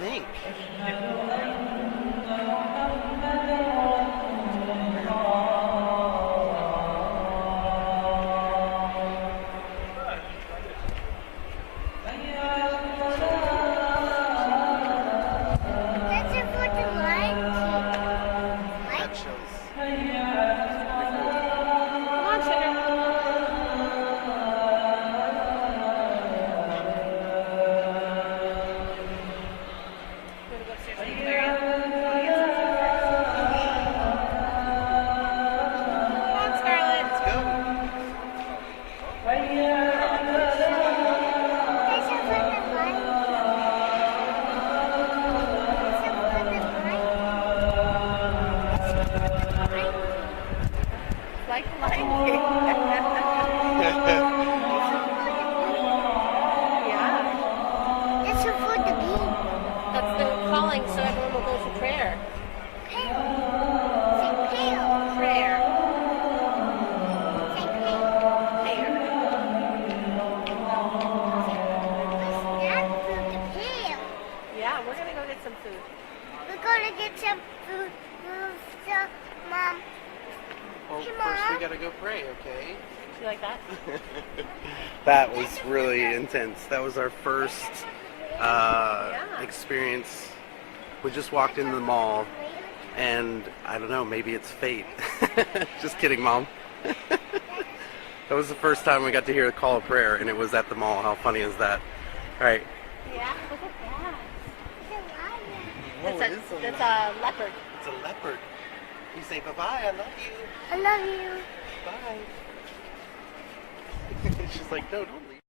think? That's it for the light. That shows. Come on, sugar. You wanna go upstairs and get Clary? Wanna get some food first? Come on, Scarlett. Let's go. That's it for the light. Like the Lion King. Yeah. That's it for the bee. That's the calling, so everyone will go to prayer. Pale. Say pale. Prayer. Say pale. Prayer. That's for the pale. Yeah, we're gonna go get some food. We're gonna get some food. So, Mom. Well, Hey, first we Mom. gotta go pray, okay? You like that? That was really intense. That was our first experience. We just walked into the mall, and I don't know, maybe it's fate. Just kidding, Mom. That was the first time we got to hear the call of prayer, and it was at the mall. How funny is that? All right. Yeah, look at that. Whoa, That's a leopard. It's a leopard. You say bye-bye, I love you. I love you. Bye. She's like, no, don't leave.